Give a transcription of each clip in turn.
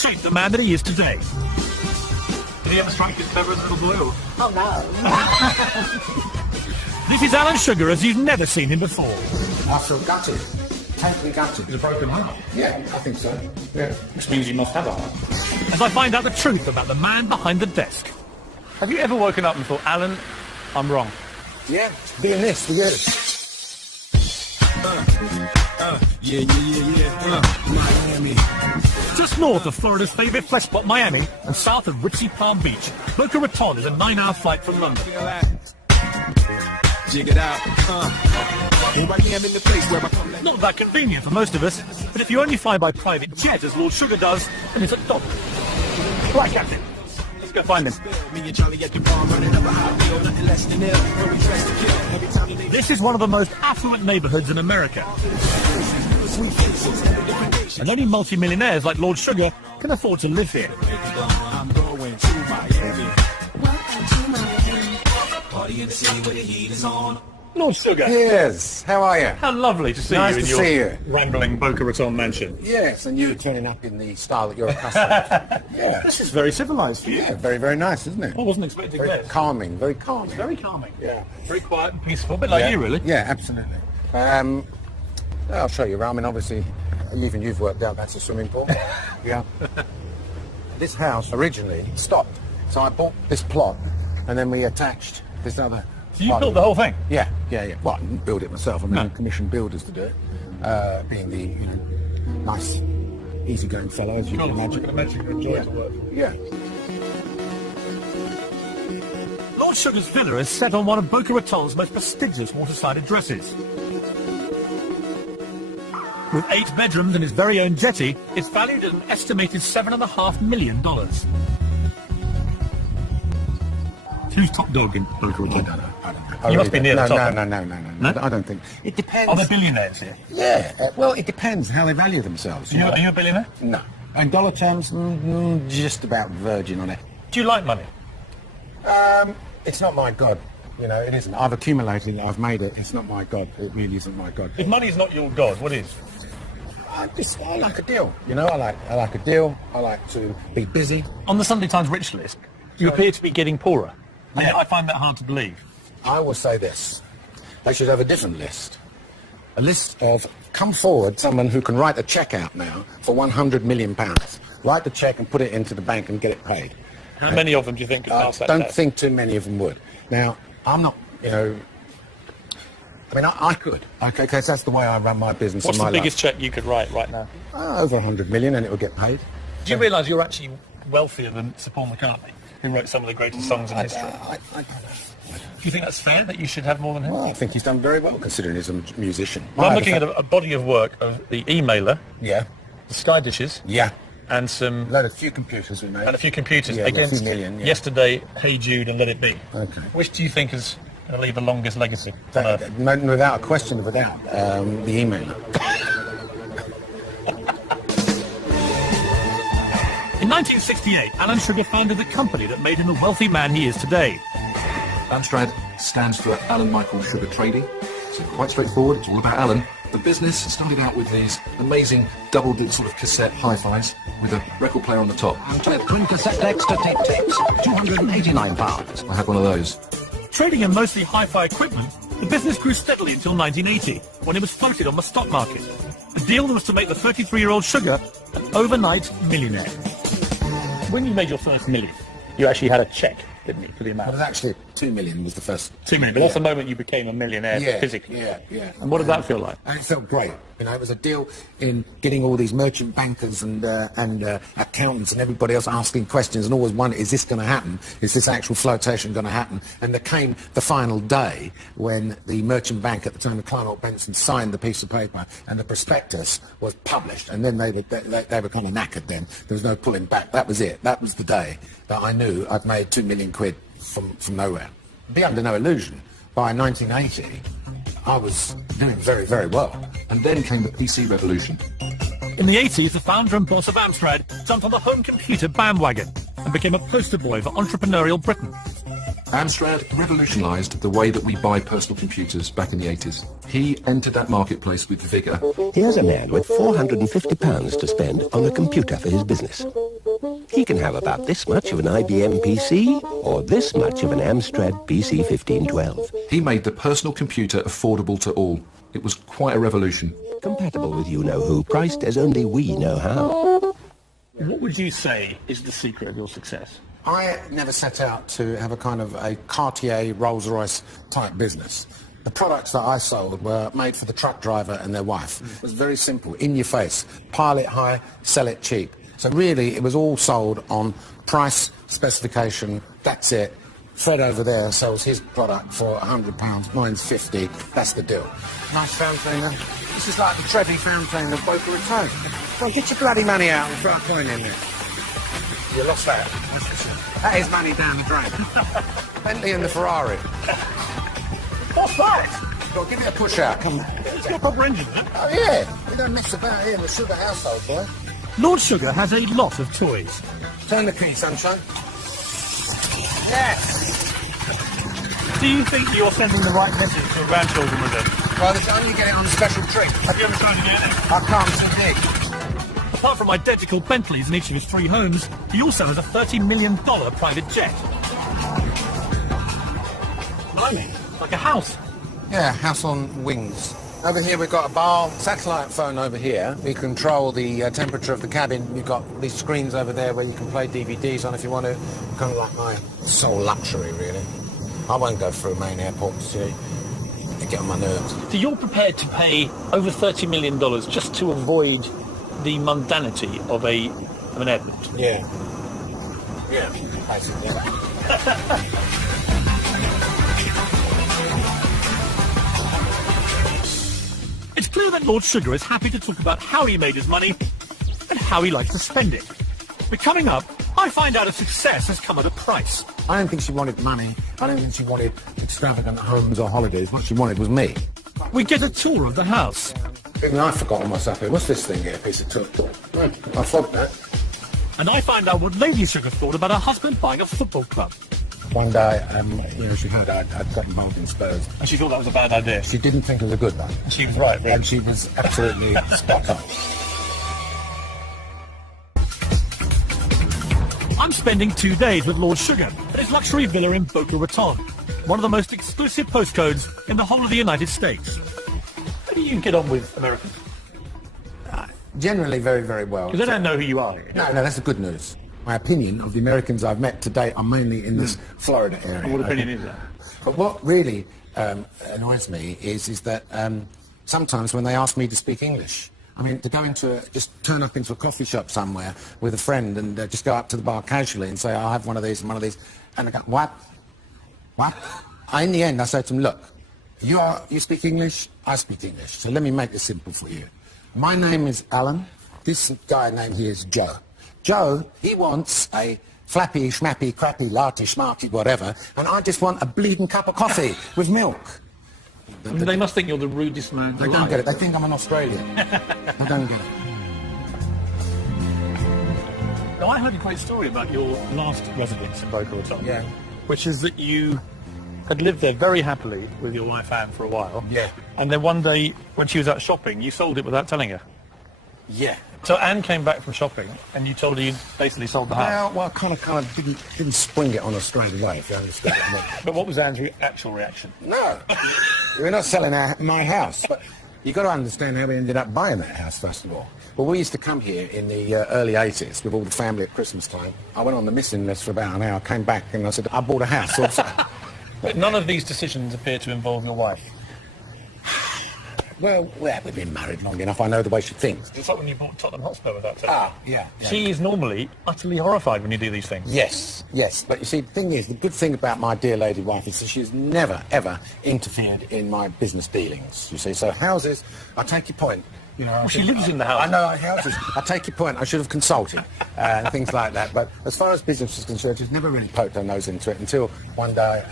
shaped the man that he is today. Did he ever strike his clever as a little boy? Or? Oh, no. This is Alan Sugar as you've never seen him before. I feel gutted. Totally gutted. He's a broken heart. Yeah, I think so. Yeah. Which means you must have a heart. As I find out the truth about the man behind the desk. Have you ever woken up and thought, Alan, I'm wrong? Yeah, doing this, we get it. Miami. Just north of Florida's favourite flesh spot, Miami, and south of ritzy Palm Beach, Boca Raton is a 9-hour flight from London. Jig it out. Here I am in the place where I come. Not that convenient for most of us, but if you only fly by private jet, as Lord Sugar does, then it's a dog. Right, Captain. Let's go find him. This is one of the most affluent neighbourhoods in America. And only multi-millionaires like Lord Sugar can afford to live here. I'm going to Miami. Welcome to Miami. Party in the city where the heat is on. Lord Sugar. Yes, how are you? How lovely to see Nice you in to your see you. rambling Boca Raton mansion. Yes, and you turning up in the style that you're accustomed to. Yeah. This is very civilised for you. Yeah, very, very nice, isn't it? I wasn't expecting Very that. calming, very calming. Very calming. Yeah. Very quiet and peaceful. A bit like Yeah. you, really. Yeah, absolutely. I'll show you around. I mean, obviously, even you've worked out that's a swimming pool. Yeah. This house originally stopped, so I bought this plot, and then we attached this other. So you built the whole thing? Yeah. Well, I didn't build it myself. I mean, No. I commissioned builders to do it. Being the nice, easygoing fellow, as you can imagine. you enjoy the work. Yeah. Lord Sugar's villa is set on one of Boca Raton's most prestigious waterside addresses. With 8 bedrooms and his very own jetty, it's valued at an estimated $7.5 million. Who's top dog in Boca Raton? I don't know. You must be near the top. No. No? I don't think. It depends. Are there billionaires here? Yeah. Well, it depends how they value themselves. Are you a billionaire? No. In dollar terms, just about virgin on it. Do you like money? It's not my god. It isn't. I've accumulated it. I've made it. It's not my god. It really isn't my god. If money's not your god, what is? I like a deal. I like a deal. I like to be busy. On the Sunday Times rich list, you appear to be getting poorer. Yeah. I find that hard to believe. I will say this. They should have a different list. A list of, come forward, someone who can write a cheque out now for £100 million. Write the cheque and put it into the bank and get it paid. How many of them do you think could I pass that don't test? think too many of them would. Now, I'm not, I mean, I could. Okay, because that's the way I run my business. What's and the my biggest cheque you could write right now? life. Over 100 million, and it will get paid. Do you realise you're actually wealthier than Sir Paul McCartney, who wrote some of the greatest songs in history? I don't know. Do you think that's fair, that you should have more than him? Well, I think he's done very well considering he's a musician. Well, I'm looking at a body of work of the emailer, Yeah, the Sky Dishes, yeah. and A few computers we made. a few computers Yeah, a few against million, yeah. Yesterday, Hey Jude, and Let It Be. Okay. Which do you think is going to leave the longest legacy on Earth? Without a question of a doubt, the emailer. In 1968, Alan Sugar founded the company that made him the wealthy man he is today. Amstrad stands for Alan Michael Sugar Trading. So quite straightforward, it's all about Alan. The business started out with these amazing double sort of cassette hi-fis with a record player on the top. Twin cassette decks to tape tapes, £289. I had one of those. Trading in mostly hi-fi equipment, the business grew steadily until 1980, when it was floated on the stock market. The deal was to make the 33-year-old Sugar an overnight millionaire. When you made your first million, you actually had a cheque, didn't you, for the It amount? was actually 2 million was the first. 2 million, but that's the moment you became a millionaire physically. Yeah. And what did that feel like? And it felt great. It was a deal in getting all these merchant bankers and accountants and everybody else asking questions and always wondering, is this going to happen? Is this actual flotation going to happen? And there came the final day when the merchant bank at the time of Claremont Benson signed the piece of paper and the prospectus was published. And then they were kind of knackered then. There was no pulling back. That was it. That was the day that I knew I'd made £2 million from nowhere. Be under no illusion. By 1980, I was doing very, very well. And then came the PC revolution. In the 80s, the founder and boss of Amstrad jumped on the home computer bandwagon and became a poster boy for entrepreneurial Britain. Amstrad revolutionised the way that we buy personal computers back in the 80s. He entered that marketplace with vigour. Here's a man with £450 to spend on a computer for his business. He can have about this much of an IBM PC or this much of an Amstrad PC 1512. He made the personal computer affordable to all. It was quite a revolution. Compatible with you-know-who, priced as only we know how. What would you say is the secret of your success? I never set out to have a kind of a Cartier, Rolls-Royce type business. The products that I sold were made for the truck driver and their wife. It was very simple, in your face. Pile it high, sell it cheap. So really, it was all sold on price, specification, that's it. Fred over there sells his product for £100, mine's 50, that's the deal. Nice found cleaner. This is like the Trevi found cleaner of Boca Raton. Well, get your bloody money out and throw a coin in there. You lost that. That is money down the drain. Bentley and the Ferrari. What's that? Well, give me a push out, come on. It's got a proper engine, isn't it? Oh yeah, we don't mess about here in the Sugar household, boy. Lord Sugar has a lot of toys. Turn the key, sunshine. Yes! Do you think you're sending the right message to your grandchildren with it? Well, it's only get it on a special trip. Have you ever tried to get it? I can't see. Apart from identical Bentleys in each of his 3 homes, he also has a $30 million private jet. Blimey, like a house. Yeah, house on wings. Over here we've got a bar, satellite phone over here. We control the temperature of the cabin. We've got these screens over there where you can play DVDs on if you want to. Kind of like my sole luxury, really. I won't go through main airports, you get on my nerves. So you're prepared to pay over $30 million just to avoid the mundanity of an airport? Yeah. Yeah, basically. It's clear that Lord Sugar is happy to talk about how he made his money and how he likes to spend it. But coming up, I find out if success has come at a price. I don't think she wanted money. I don't think she wanted extravagant homes or holidays. What she wanted was me. We get a tour of the house. Even I've forgotten myself here. What's this thing here? Piece of took. I flogged that. And I find out what Lady Sugar thought about her husband buying a football club. One day, she heard I'd got involved in Spurs. And she thought that was a bad idea. She didn't think it was a good one. She was right, really. And she was absolutely spot on. I'm spending 2 days with Lord Sugar at his luxury villa in Boca Raton, one of the most exclusive postcodes in the whole of the United States. How do you get on with Americans? Generally very, very well. Because they don't know who you are. No, that's the good news. My opinion of the Americans I've met to date are mainly in this Florida area. What opinion is that? But what really annoys me is that sometimes when they ask me to speak English, I mean, to go just turn up into a coffee shop somewhere with a friend and just go up to the bar casually and say, I'll have one of these and one of these, and they go, what? What? In the end, I say to them, look, you speak English, I speak English, so let me make this simple for you. My name is Alan, this guy named here is Joe. Joe, he wants a flappy, schmappy, crappy, larty, smarty, whatever, and I just want a bleeding cup of coffee with milk. They must think you're the rudest man They alive. don't get it. They think I'm an Australian. They don't get it. Now, I heard a great story about your last residence in Boca Raton. Yeah. Which is that you had lived there very happily with your wife Anne for a while. Yeah. And then one day, when she was out shopping, you sold it without telling her. Yeah. So Anne came back from shopping, and you told her you basically sold the house. Well, kind of didn't spring it on her straight away, if you understand what I mean. But what was Anne's actual reaction? No, we're not selling my house. You've got to understand how we ended up buying that house, first of all. Well, we used to come here in the early 80s with all the family at Christmas time. I went on the missing list for about an hour, came back and I said, I bought a house also. But none of these decisions appear to involve your wife. Well, we've been married long enough. I know the way she thinks. It's like when you bought Tottenham Hotspur without telling her. Yeah. She is normally utterly horrified when you do these things. Yes. But you see, the thing is, the good thing about my dear lady wife is that she's never, ever interfered in my business dealings, you see. So houses, I take your point. You know, She lives in the house. I know, houses. I take your point. I should have consulted and things like that. But as far as business is concerned, she's never really poked her nose into it until one day,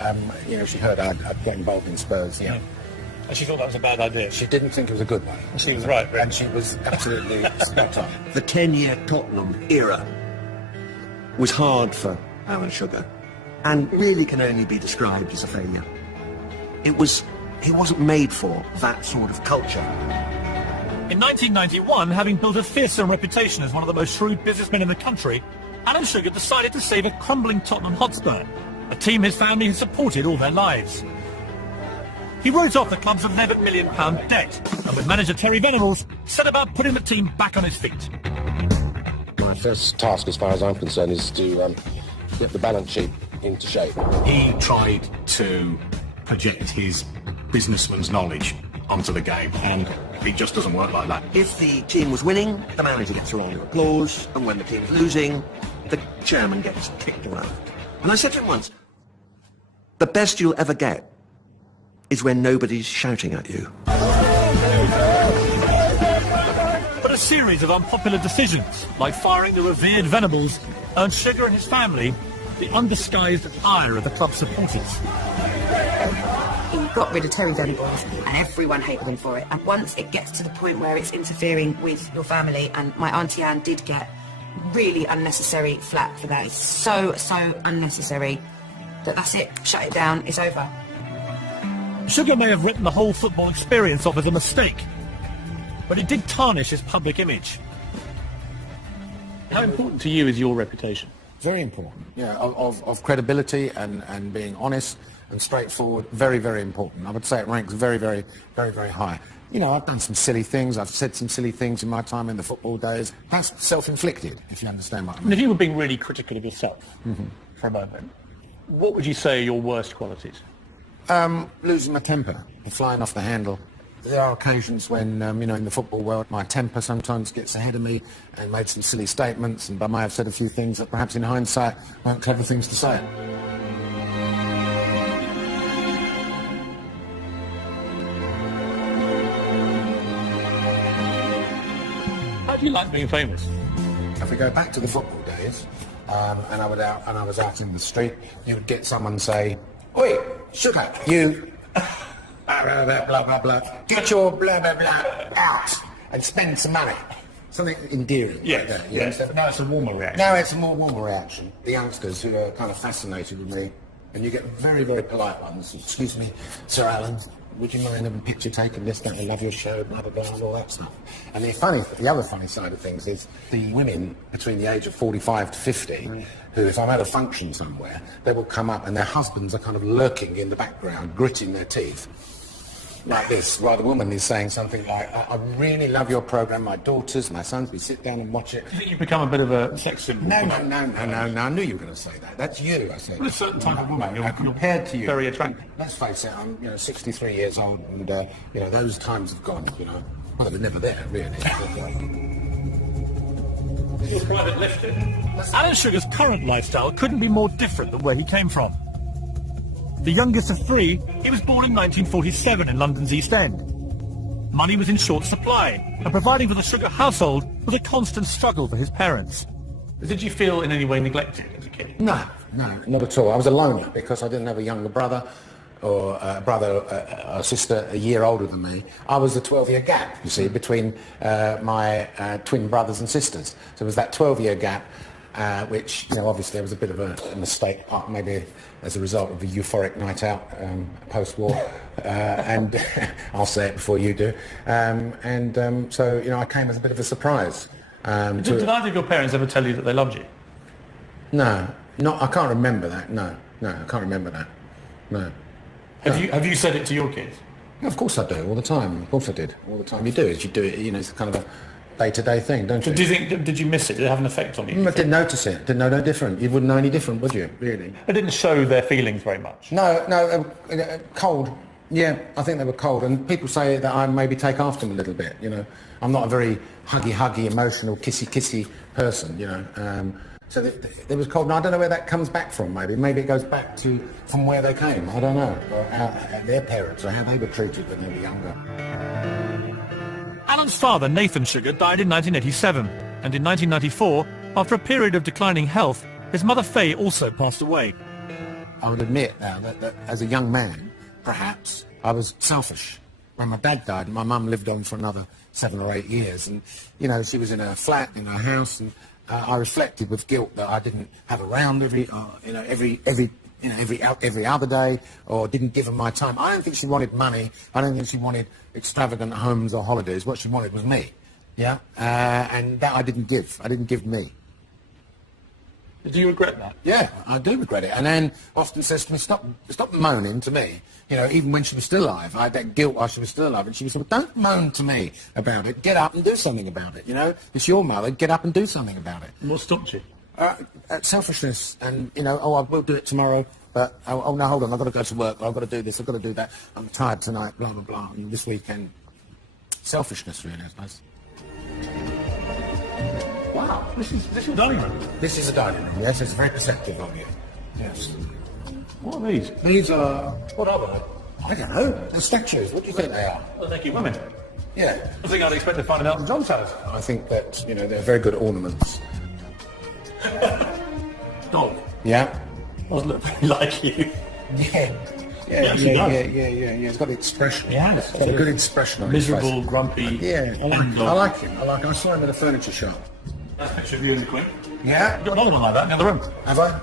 she heard I'd get involved in Spurs. Yeah. And she thought that was a bad idea. She didn't think it was a good one. She was right, really. And she was absolutely spot on. The 10-year Tottenham era was hard for Alan Sugar. and really can only be described as a failure. He wasn't made for that sort of culture. In 1991, having built a fearsome reputation as one of the most shrewd businessmen in the country, Alan Sugar decided to save a crumbling Tottenham Hotspur, a team his family had supported all their lives. He wrote off the club's £11 million debt, and with manager Terry Venables, set about putting the team back on his feet. My first task, as far as I'm concerned, is to get the balance sheet into shape. He tried to project his businessman's knowledge onto the game, and it just doesn't work like that. If the team was winning, the manager gets a round of applause, and when the team's losing, the chairman gets kicked around. And I said to him once, the best you'll ever get is when nobody's shouting at you. But a series of unpopular decisions, like firing the revered Venables, earned Sugar and his family the undisguised ire of the club's supporters. He got rid of Terry Venables and everyone hated him for it. And once it gets to the point where it's interfering with your family, and my Auntie Anne did get really unnecessary flack for that. It's so unnecessary that's it. Shut it down. It's over. Sugar may have written the whole football experience off as a mistake, but it did tarnish his public image. How important to you is your reputation? Very important, yeah, of credibility and being honest and straightforward. Very, very important. I would say it ranks very, very, very, very high. You know, I've done some silly things. I've said some silly things in my time in the football days. That's self-inflicted, if you understand what I mean. And if you were being really critical of yourself for a moment, what would you say are your worst qualities? Losing my temper, flying off the handle. There are occasions when, you know, in the football world, my temper sometimes gets ahead of me and made some silly statements, and I may have said a few things that perhaps in hindsight weren't clever things to say. How do you like being famous? If we go back to the football days, and I was out in the street, you would get someone say, "Oi, Sugar, you blah, blah, blah, blah, blah. Get your blah, blah, blah out and spend some money." Something endearing. Yes, like that, yes. But now it's a warmer reaction. Now it's a more warmer reaction. The youngsters who are kind of fascinated with me, and you get very, very polite ones. "Excuse me, Sir Alan, would you mind having a picture taken, this, that, I love your show, blah, blah, blah," and all that stuff. And the other funny side of things is the women between the age of 45 to 50, who, if I'm at a function somewhere, they will come up and their husbands are kind of lurking in the background, gritting their teeth, like this, while the woman is saying something like, "I really love your programme, my daughters, my sons, we sit down and watch it." Do you think you've become a bit of a sex symbol? No, I knew you were going to say that. That's you, I said. Well, a certain type of woman, you're compared to you. Very attractive. Let's face it, I'm 63 years old, and those times have gone. Well, they're never there, really. Your private lifted. Alan Sugar's current lifestyle couldn't be more different than where he came from. The youngest of three, he was born in 1947 in London's East End. Money was in short supply, and providing for the Sugar household was a constant struggle for his parents. Did you feel in any way neglected as a kid? No, not at all. I was a loner because I didn't have a younger brother or a brother or sister a year older than me. I was a 12-year gap, you see, between my twin brothers and sisters. So it was that 12-year gap, which, obviously there was a bit of a mistake, maybe as a result of a euphoric night out post-war, and I'll say it before you do. So I came as a bit of a surprise. Did either of your parents ever tell you that they loved you? No, I can't remember that. No, I can't remember that. No. Have you said it to your kids? Of course I do, all the time. Of course I did, all the time. You do it. It's kind of a day-to-day thing, don't you? Did you miss it? Did it have an effect on you? I didn't notice it. Didn't know no different. You wouldn't know any different, would you? Really? It didn't show their feelings very much. No, cold. Yeah, I think they were cold. And people say that I maybe take after them a little bit. I'm not a very huggy, emotional, kissy person. So they was cold. And I don't know where that comes back from. Maybe it goes back from where they came. I don't know. Or how their parents or how they were treated when they were younger. Alan's father, Nathan Sugar, died in 1987, and in 1994, after a period of declining health, his mother Faye also passed away. I would admit now that as a young man, perhaps, I was selfish. When my dad died, my mum lived on for another 7 or 8 years, and, she was in her flat, in her house, and I reflected with guilt that I didn't have around every you know, every other day, or didn't give her my time. I don't think she wanted money. I don't think she wanted extravagant homes or holidays. What she wanted was me. Yeah, and that I didn't give. I didn't give me. Do you regret that? Yeah, I do regret it. And then often says to me, stop moaning to me. You know, even when she was still alive, I had that guilt while she was still alive. And she was like, don't moan to me about it. Get up and do something about it. You know, it's your mother. Get up and do something about it. What stopped you? Selfishness. And, you know, I will do it tomorrow. But, no, hold on. I've got to go to work. I've got to do this. I've got to do that. I'm tired tonight, blah, blah, blah. And this weekend, selfishness, really, I suppose. Wow, this is a dining room. This is a dining room, yes. It's very perceptive of you. Yes. What are these? These are... What are they? I don't know. They're statues. What do you think they are? Well, they're cute women. Yeah. I think I'd expect to find an Elton John house. I think that, you know, they're very good ornaments. Dog. Yeah. Doesn't look very like you. Yeah. Yeah. It's got the expression. Yeah, it's got a good expression on his miserable, face. grumpy. Yeah, I like him. I saw him in a furniture shop. That's a picture of you and the Queen. Yeah. You've got another one like that in the other room. Have I?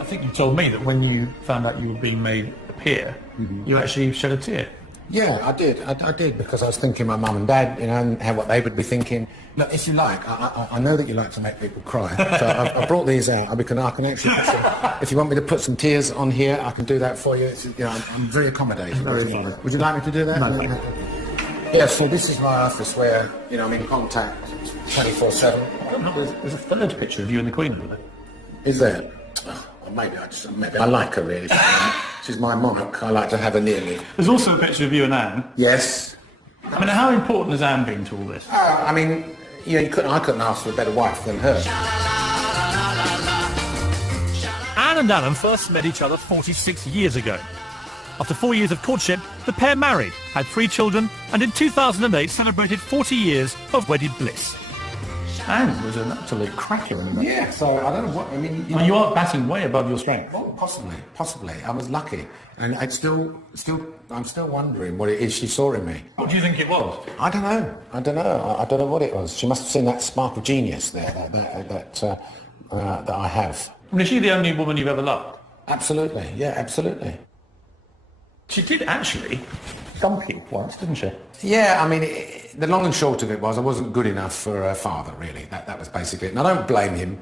I think you told me that when you found out you were being made a peer, you actually shed a tear. Yeah, I did. I did, because I was thinking my mum and dad, you know, and what they would be thinking. Look, if you like, I know that you like to make people cry, so I brought these out because I can actually put some, if you want me to put some tears on here, I can do that for you. It's, you know, I'm very accommodating. Very funny. Would you like me to do that? No. Yeah, so this is my office where, you know, I'm in contact 24/7. There's a third picture of you and the Queen over there. Is there? Oh, maybe I like her, really. She's my monarch. I like to have her near me. There's also a picture of you and Anne. Yes. I mean, how important has Anne been to all this? I mean, you know, I couldn't ask for a better wife than her. Anne and Alan first met each other 46 years ago. After 4 years of courtship, the pair married, had 3 children, and in 2008 celebrated 40 years of wedded bliss. Anne was an absolute cracker in that. Yeah, so I don't know what, I mean... You are batting way above your strength. Well, possibly. I was lucky. And I'm still wondering what it is she saw in me. What do you think it was? I don't know. I don't know what it was. She must have seen that spark of genius there that I have. I mean, is she the only woman you've ever loved? Absolutely. Yeah, absolutely. She did actually dump you once, didn't she? Yeah, I mean, the long and short of it was I wasn't good enough for her father, really. That was basically it. And I don't blame him,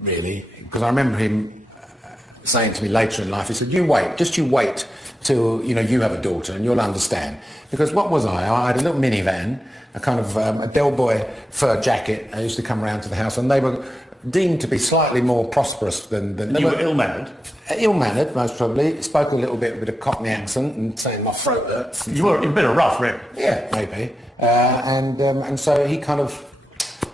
really, because I remember him saying to me later in life, he said, you wait till, you know, you have a daughter and you'll understand. Because what was I had a little minivan, a kind of a Del Boy fur jacket. I used to come around to the house and they were deemed to be slightly more prosperous than you were ill-mannered? Ill-mannered, most probably. Spoke a little bit with a Cockney accent and saying my throat hurts. You were a bit of rough, really. Yeah, maybe. And so he kind of,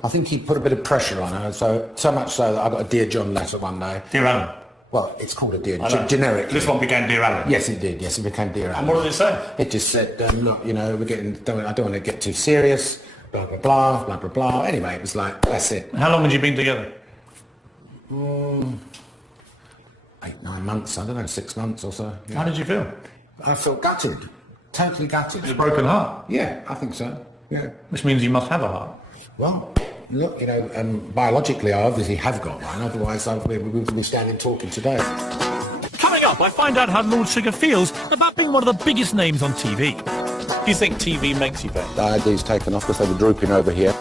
I think he put a bit of pressure on her. So much so that I got a Dear John letter one day. Dear Alan? Well, it's called a Dear generic. This one began Dear Alan? Yes, it did. Yes, it became Dear Alan. And what did it say? It just said, look, you know, I don't want to get too serious, blah, blah, blah, blah, blah, blah. Anyway, it was like, that's it. How long had you been together? 8, 9 months, I don't know, 6 months or so. Yeah. How did you feel? I felt gutted. Totally gutted. A broken heart? Yeah, I think so. Yeah. Which means you must have a heart. Well, look, you know, biologically I obviously have got one, otherwise we wouldn't be standing talking today. Coming up, I find out how Lord Sugar feels about being one of the biggest names on TV. Do you think TV makes you famous? I had these taken off because they were drooping over here.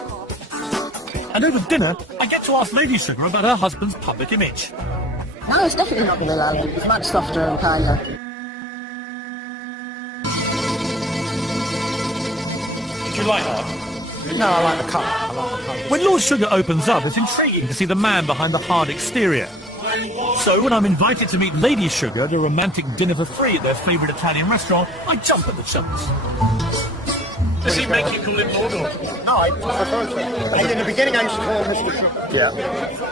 And over dinner, I get to ask Lady Sugar about her husband's public image. No, it's definitely not Bill Allen. It's much softer and kinder. Did you like that? No, I like the colour. When Lord Sugar opens up, it's intriguing to see the man behind the hard exterior. So when I'm invited to meet Lady Sugar at a romantic dinner for free at their favourite Italian restaurant, I jump at the chance. Does he make you call him Lord or? No, I prefer to. In the beginning, I used to call him Mr. Trump. Yeah.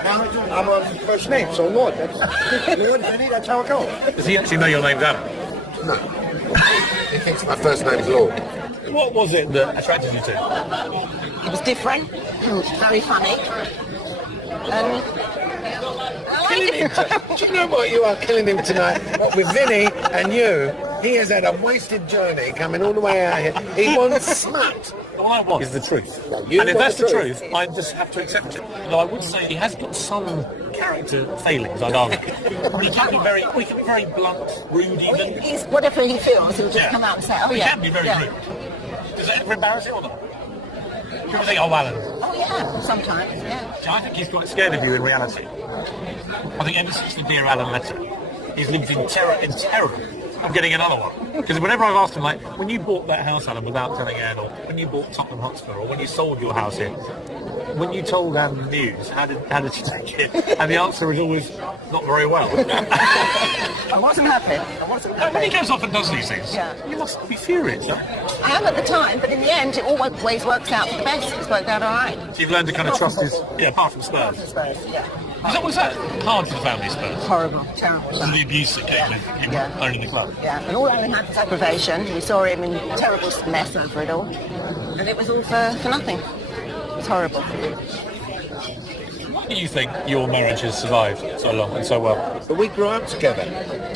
Now I'm on first name, so Lord. Lord, Vinny, that's how it goes. Does he actually know your name's Adam? No. He thinks my first name's Lord. What was it that attracted you to him? It was different. It was very funny. And Killing him. Do you know what you are killing him tonight? What with Vinny and you? He has had a wasted journey coming all the way out here. He wants smut. All I want is the truth. you And if want that's the the truth. truth, I just have to accept it. Though I would say he has got some character failings, I'd argue. He can be very blunt, rude even. He's, whatever he feels, he'll just come out and say, oh, He yeah. can be very rude. Does it ever embarrass you or not? Do you ever think, oh, Alan? Oh, yeah, sometimes, yeah. See, I think he's quite scared of you in reality. I think ever since the Dear Alan letter, he's lived in terror of getting another one. Because whenever I've asked him, like, when you bought that house, Alan, without telling Anne, or when you bought Tottenham Hotspur, or when you sold your house here, when you told Anne the news, how did she take it? And the answer is always, not very well. I wasn't happy. When he goes off and does these things, Yeah. you must be furious, huh? I am at the time, but in the end, it always works out for the best. It's worked out all right. So you've learned to kind of trust his... Yeah, apart from Spurs. Yeah. Was that hard for the family, Spurs? Horrible, terrible. And the abuse that came with him owning the club. Yeah, and all Alan had was aggravation. We saw him in terrible mess over it all. And it was all for nothing. It was horrible. Why do you think your marriage has survived so long and so well? But we grew up together.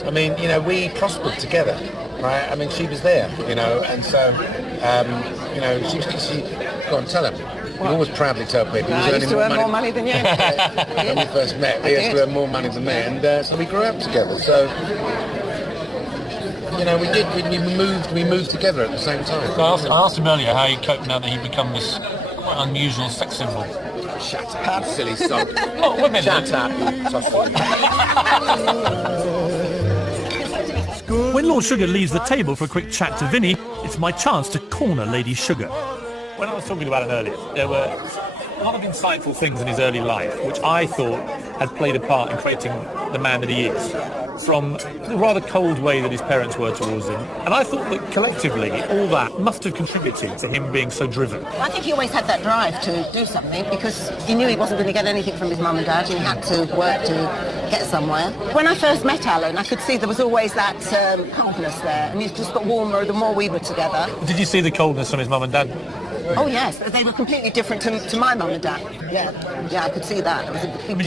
I mean, you know, we prospered together, right? I mean, she was there, you know, and so, you know, she go on, tell him. You always proudly tell people I used to earn more money than you. When we first met, he used to earn more money than me, and so we grew up together. So, you know, we moved together at the same time. So I asked him earlier how he coped now that he'd become this quite unusual sex symbol. Shut up, silly son. Oh, wait a minute. Shut up, you toffee. When Lord Sugar leaves the table for a quick chat to Vinny, it's my chance to corner Lady Sugar. When I was talking about him earlier, there were a lot of insightful things in his early life which I thought had played a part in creating the man that he is, from the rather cold way that his parents were towards him. And I thought that collectively all that must have contributed to him being so driven. I think he always had that drive to do something because he knew he wasn't going to get anything from his mum and dad and he had to work to get somewhere. When I first met Alan, I could see there was always that coldness there, and he just got warmer the more we were together. Did you see the coldness from his mum and dad? Oh yes, they were completely different to my mum and dad. Yeah, I could see that. There was a big But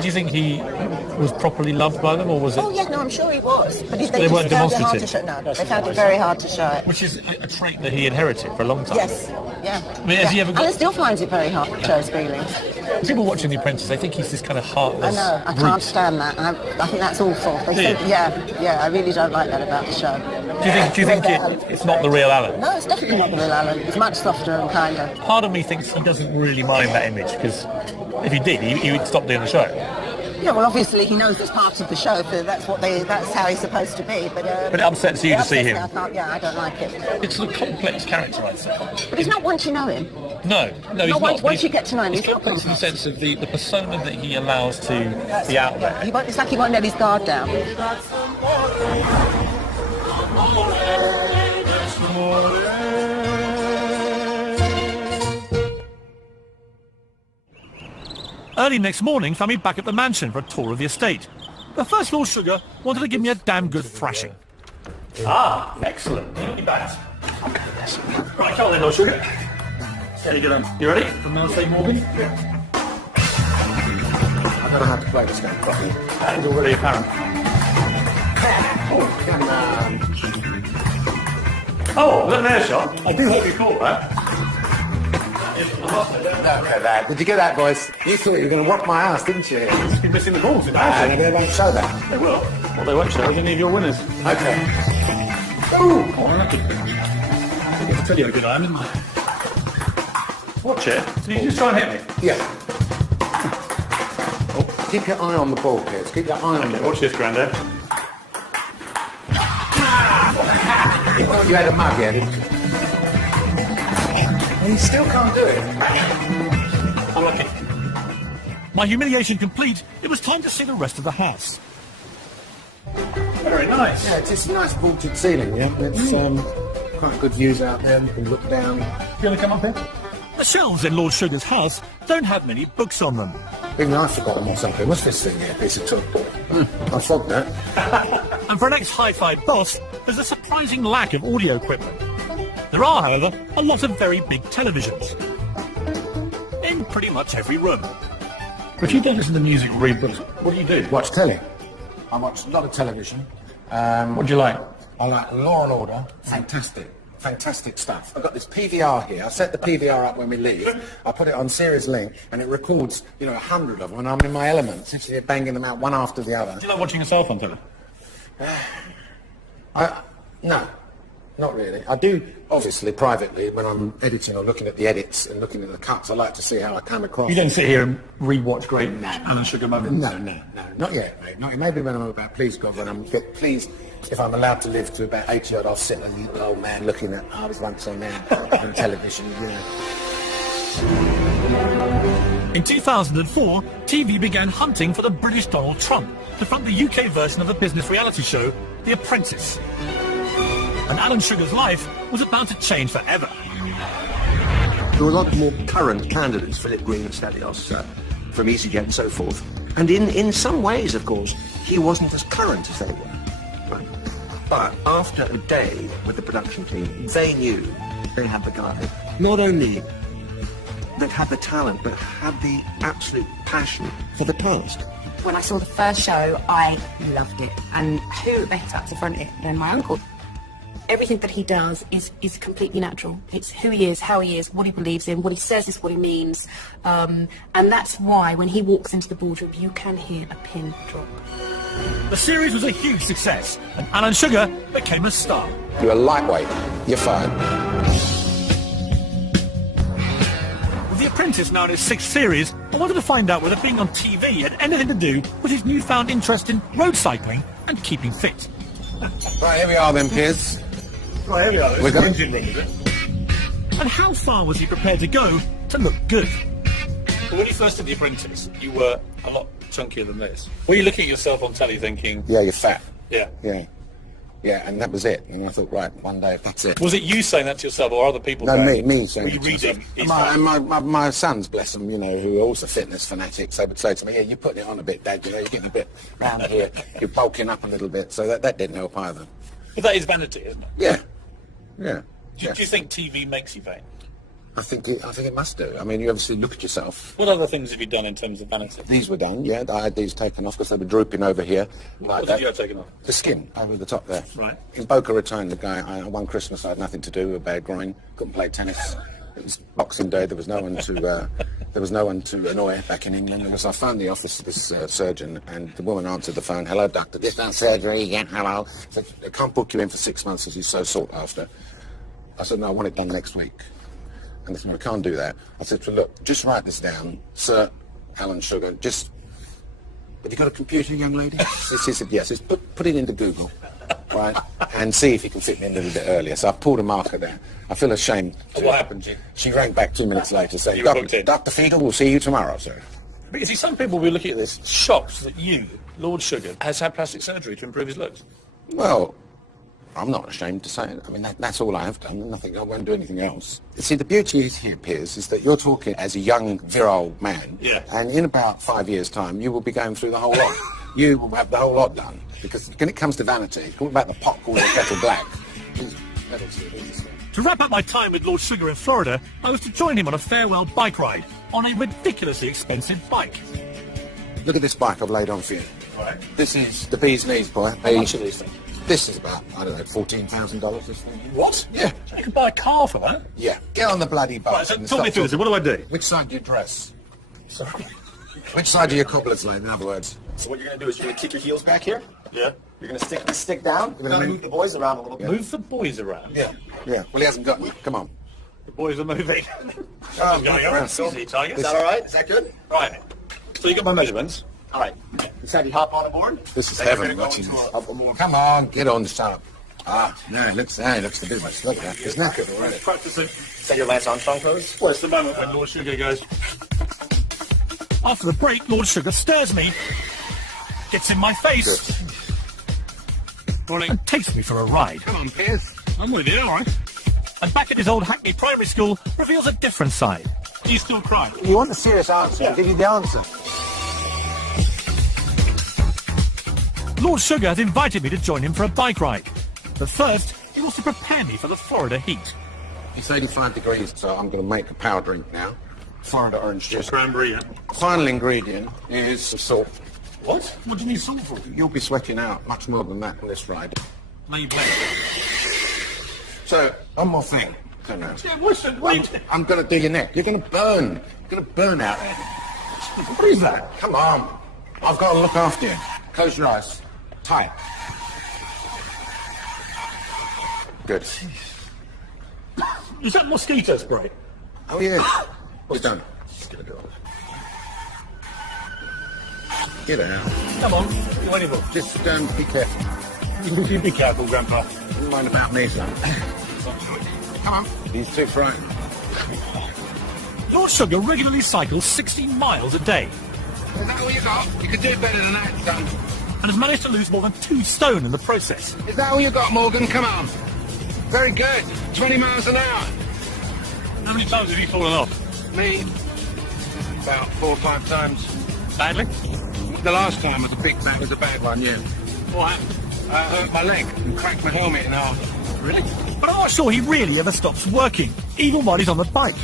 do you think he was properly loved by them, or was it? Oh yeah, no, I'm sure he was. But they weren't just found it hard to demonstrative? show. No, they found it very hard to show it. Which is a trait that he inherited for a long time. Yes, yeah. I mean, has he ever got... Alan still finds it very hard to show his feelings. People watching The Apprentice, they think he's this kind of I heartless know, I brute. can't stand that. And I think that's awful. They think, yeah, I really don't like that about the show. Do you think it's not the real Alan? No, it's definitely not the real Alan. It's much softer and kinder. Part of me thinks he doesn't really mind that image, because if he did, he would stop doing the show. Yeah, well, obviously he knows it's part of the show, so that's how he's supposed to be. But it upsets you to see him. I don't like it. It's a complex character, I'd say. But he's not once you know him. No, he's not. Once you get to know him, he's complex in the sense of the persona that he allows to be out there. It's like he won't let his guard down. Early next morning found me back at the mansion for a tour of the estate. But first Lord Sugar wanted to give me a damn good thrashing. Ah, excellent. You bet. Yes. Right, come on then, Lord Sugar. How you doing? You ready for Mount Morgan? I don't know how to play this game properly. That is already apparent. Oh, come on. Oh, was that an air shot? I do hope you caught that. Did you get that, boys? You thought you were going to whoop my ass, didn't you? Just keep missing the balls. They won't show that. They will. Well, they won't show any of your winners. Okay. Ooh, oh, that's good. I'll tell you how good I am, didn't I? Watch it. So you just try and hit me? Yeah. Oh, keep your eye on the ball, kids. Keep your eye on the ball. Watch this, Grandad. You had a mug, yeah, didn't you? And you still can't do it. Unlucky. My humiliation complete, it was time to see the rest of the house. Very nice. Yeah, it's a nice vaulted ceiling, yeah. It's quite good views out there. You can look down. You want to come up here? The shelves in Lord Sugar's house don't have many books on them. Even I forgot them or something. What's this thing here? Piece of took. I fogged that. And for an ex-hi-fi boss, there's a surprising lack of audio equipment. There are, however, a lot of very big televisions. In pretty much every room. If you don't listen to music or read books, what do you do? Watch telly. I watch a lot of television. What do you like? I like Law and Order. Fantastic. Fantastic stuff. I've got this PVR here. I set the PVR up when we leave. I put it on Series Link, and it records, 100 of them, and I'm in my element, essentially banging them out one after the other. Do you like watching yourself on telly? No, not really. I do, obviously, privately, when I'm editing or looking at the edits and looking at the cuts, I like to see how I come across. You don't sit here and re-watch great Alan Sugar moments? No, not yet, mate. Maybe when I'm about, please God, when I'm pleased, if I'm allowed to live to about 80 odd, I'll sit as a little old man looking at, I was once on there on television, In 2004, TV began hunting for the British Donald Trump to front the UK version of the business reality show, The Apprentice. And Alan Sugar's life was about to change forever. There were a lot more current candidates, Philip Green and Stelios, from EasyJet and so forth. And in some ways, of course, he wasn't as current as they were. Right? But after a day with the production team, they knew they had the guy, not only that had the talent, but had the absolute passion for the task. When I saw the first show, I loved it. And who better to front it than my uncle? Everything that he does is completely natural. It's who he is, how he is, what he believes in, what he says is what he means. And that's why when he walks into the boardroom, you can hear a pin drop. The series was a huge success, and Alan Sugar became a star. You're a lightweight. You're fine. With The Apprentice now in its 6th series, I wanted to find out whether being on TV had anything to do with his newfound interest in road cycling and keeping fit. Right, here we are then, Piers. Right, here we are. We're going. Engine room, is it? And how far was he prepared to go to look good? Well, when you first did The Apprentice, you were a lot chunkier than this. Were you looking at yourself on telly thinking... Yeah, you're fat. Yeah. Yeah, and that was it. And I thought, right, one day, that's it. Was it you saying that to yourself or other people No, saying me saying Were you it to reading? myself. My sons, bless them, who are also fitness fanatics, they would say to me, yeah, you're putting it on a bit, Dad, you're getting a bit round here, you're bulking up a little bit, so that didn't help either. But that is vanity, isn't it? Yeah. Do you think TV makes you vain? I think it must do. I mean, you obviously look at yourself. What other things have you done in terms of vanity? These were done, yeah. I had these taken off because they were drooping over here. What did you have taken off? The skin over the top there. Right. In Boca Raton, the guy, one Christmas I had nothing to do with a bad groin, couldn't play tennis. It was Boxing Day, there was no one to annoy back in England. And I phoned the office of this surgeon, and the woman answered the phone, hello doctor, this done surgery again, hello. Said, I can't book you in for 6 months as he's so sought after. I said, no, I want it done next week. And they said, I can't do that. I said, well, look, just write this down, Sir Alan Sugar, have you got a computer, young lady? She said, yes. Said, put it into Google, right, and see if you can fit me in a little bit earlier. So I pulled a marker there. I feel ashamed. What happened, Jim? She rang back 2 minutes later saying, You were booked in. Dr. Fiedel will see you tomorrow, sir. But you see, some people will be looking at this shocked that you, Lord Sugar, has had plastic surgery to improve his looks. Well, I'm not ashamed to say it. I mean, that's all I have done. I won't do anything else. See, the beauty is here, Piers, is that you're talking as a young, virile man. Yeah. And in about 5 years' time, you will be going through the whole lot. You will have the whole lot done. Because when it comes to vanity, it's all about the pot calling the kettle black. To wrap up my time with Lord Sugar in Florida, I was to join him on a farewell bike ride on a ridiculously expensive bike. Look at this bike I've laid on for you. Right. This is the bee's knees, boy. How much are these things? This is about, I don't know, $14,000 this thing. What? Yeah. You can buy a car for that? Yeah. Get on the bloody bike. Right, so talk me through this. What do I do? Which side do you dress? Sorry? Which side do your cobblers lay, in other words? So what you're going to do is you're going to kick your heels back here. Yeah. You're going to stick this stick down. You're going to move the boys around a little bit. Move the boys around? Yeah. Well, he hasn't got me. Come on. The boys are moving. Oh, Going on. Easy, Tiger. Is that all right? Is that good? Right. So you got my measurements. All right. Decided you hop on aboard? This is Then heaven you're gonna watching go this. into a more... Come on, get on, shut up. No, it looks a bit much. Look at that. It's knackered already. Practicing. Is that your Lance Armstrong pose? Well, it's the moment when Lord Sugar goes... After the break, Lord Sugar stirs me, gets in my face, and takes me for a ride. Come on, Piers. I'm with you, all right. And back at his old Hackney primary school, reveals a different side. Do you still cry? You want a serious answer? I'll give you the answer. Lord Sugar has invited me to join him for a bike ride. But first, he wants to prepare me for the Florida heat. It's 85 degrees, so I'm going to make a power drink now. Florida orange juice. Cranberry, yeah. Final ingredient is salt. What? What do you need salt for? You'll be sweating out much more than that on this ride. Made blend. So, one more thing. Wait. I'm going to do your neck. You're going to burn. You're going to burn out. What is that? Come on. I've got to look after you. Close your eyes. Tight. Good. Is that mosquito spray? Oh, yeah. What's done? Get out. Come on. You're waiting for. Just be careful. You be careful, Grandpa. Don't mind about me, son. Come on. He's too frightened. Lord Sugar regularly cycles 60 miles a day. Is that all you got? You could do better than that, son. And has managed to lose more than 2 stone in the process. Is that all you got, Morgan? Come on. Very good. 20 miles an hour. How many times have you fallen off? Me? About 4 or 5 times. Badly? The last time was a bad one, yeah. What happened? I hurt my leg and cracked my helmet in half. Really? But I'm not sure he really ever stops working, even while he's on the bike.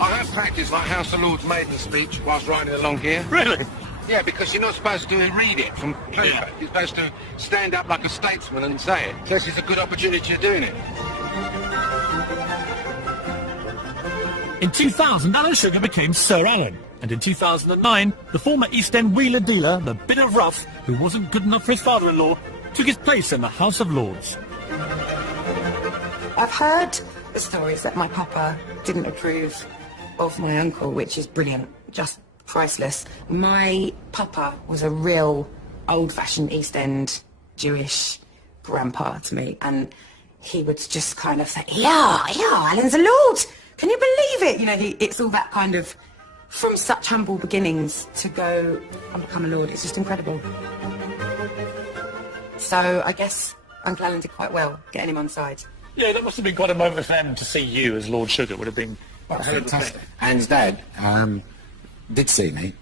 I have practiced my House of Lords maiden speech whilst riding along here. Really? Yeah, because you're not supposed to read it from paper. Yeah. You're supposed to stand up like a statesman and say it. This is a good opportunity of doing it. In 2000, Alan Sugar became Sir Alan. And in 2009, the former East End wheeler dealer, the bit of rough, who wasn't good enough for his father-in-law, took his place in the House of Lords. I've heard the stories that my papa didn't approve of my uncle, which is brilliant, just priceless. My papa was a real old-fashioned East End Jewish grandpa to me, and he would just kind of say, yeah, Alan's a lord, can you believe it? You know, it's all that kind of, from such humble beginnings to go and become a lord, it's just incredible. So I guess Uncle Alan did quite well getting him on side. Yeah, that must have been quite a moment for them to see you as Lord Sugar. Would have been Fantastic. Anne's dad did see me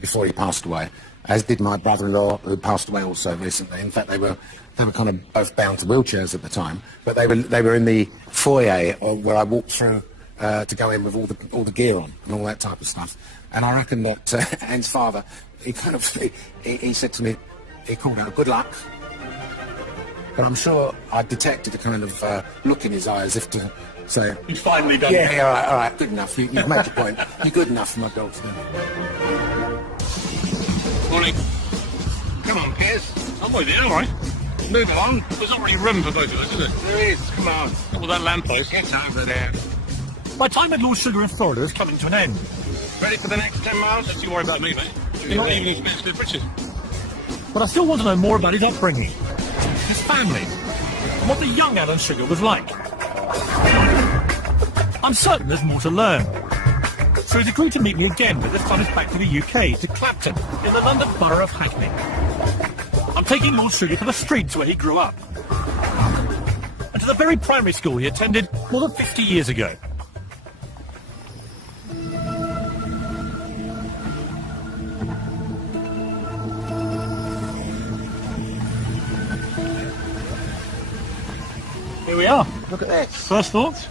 before he passed away, as did my brother-in-law, who passed away also recently. In fact, they were kind of both bound to wheelchairs at the time, but they were in the foyer where I walked through to go in with all the gear on and all that type of stuff. And I reckon that Anne's father, he said to me, he called out, "Good luck." But I'm sure I detected a kind of look in his eye as if to say, "You've finally done it." Yeah, all right, good enough. You've made your point. You're good enough for my dog to do. Morning. Come on, Piers. I'm with you, all right. Move along. There's not really room for both of us, is there? There is. Come on. Not with that lamppost. Get over there. My time at Lord Sugar in Florida is coming to an end. Ready for the next 10 miles? Don't you worry about me, mate. You're not even expensive riches. But I still want to know more about his upbringing, his family, and what the young Alan Sugar was like. I'm certain there's more to learn. So he's agreed to meet me again, but this time it's back to the UK, to Clapton, in the London borough of Hackney. I'm taking Lord Sugar to the streets where he grew up, and to the very primary school he attended more than 50 years ago. Here we are. Look at this. First thoughts?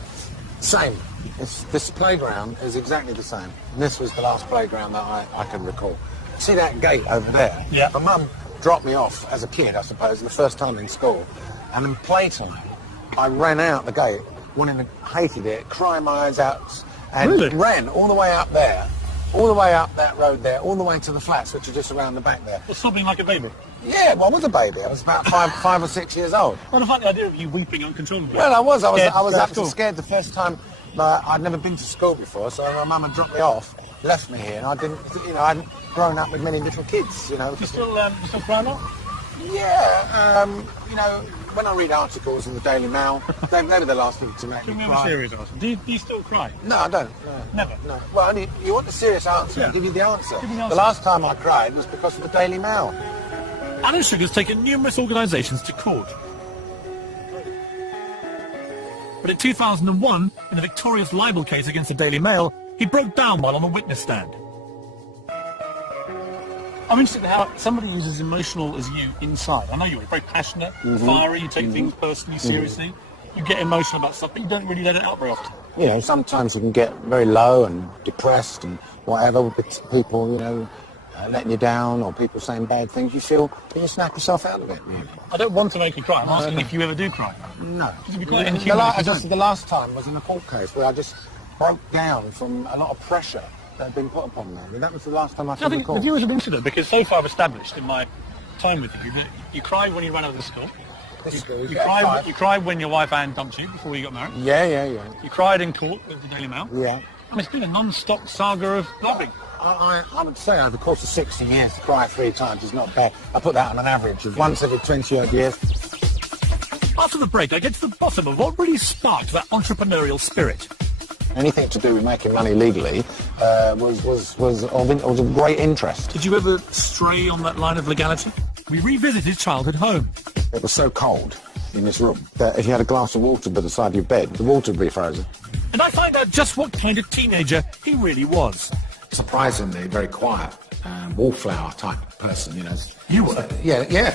Same. This playground is exactly the same. And this was the last playground that I can recall. See that gate over there? Yeah. My mum dropped me off as a kid, I suppose, the first time in school. And in playtime, I ran out the gate, hated it, crying my eyes out, and really? Ran all the way up there, all the way up that road there, all the way to the flats, which are just around the back there. Well, sobbing like a baby. Yeah, well, I was a baby. I was about five or 6 years old. Well, I like the idea of you weeping uncontrollably. Well, I was Scared actually scared the first time. I'd never been to school before, so my mum had dropped me off, left me here, and I hadn't grown up with many little kids, You still crying up? Yeah, when I read articles in the Daily Mail, they were the last thing to make me Give me a cry. serious answer. Do you still cry? No, I don't. No. Never? No. Well, you want the serious answer, I'll give you the answer. Give me the The answer. last time I cried was because of the Daily Mail. Alan Sugar's taken numerous organisations to court. But in 2001, in a victorious libel case against the Daily Mail, he broke down while on the witness stand. I'm interested in how somebody who's as emotional as you inside, I know you're very passionate, fiery, you take things personally, seriously, you get emotional about stuff, but you don't really let it out very often. Sometimes we can get very low and depressed and whatever with people, letting you down or people saying bad things, you feel you snap yourself out of it, really. I don't want to make you cry. I'm asking if you ever do cry. No. You'd be quite inhuman if you don't. The last time was in a court case where I just broke down from a lot of pressure that had been put upon me. I mean, that was the last time I I felt the think court. the viewers have been interested because so far I've established in my time with you that you cried when you ran out of the school. You cried when your wife Anne dumped you before you got married. Yeah. You cried in court with the Daily Mail. Yeah. I mean, it's been a non-stop saga of blogging. I would say over the course of 60 years to cry 3 times is not bad. I put that on an average of once every 20-odd years. After the break, I get to the bottom of what really sparked that entrepreneurial spirit. Anything to do with making money legally was of great interest. Did you ever stray on that line of legality? We revisit his childhood home. It was so cold in this room that if you had a glass of water by the side of your bed, the water would be frozen. And I find out just what kind of teenager he really was. Surprisingly, very quiet, wallflower type person, you know. You were? Yeah.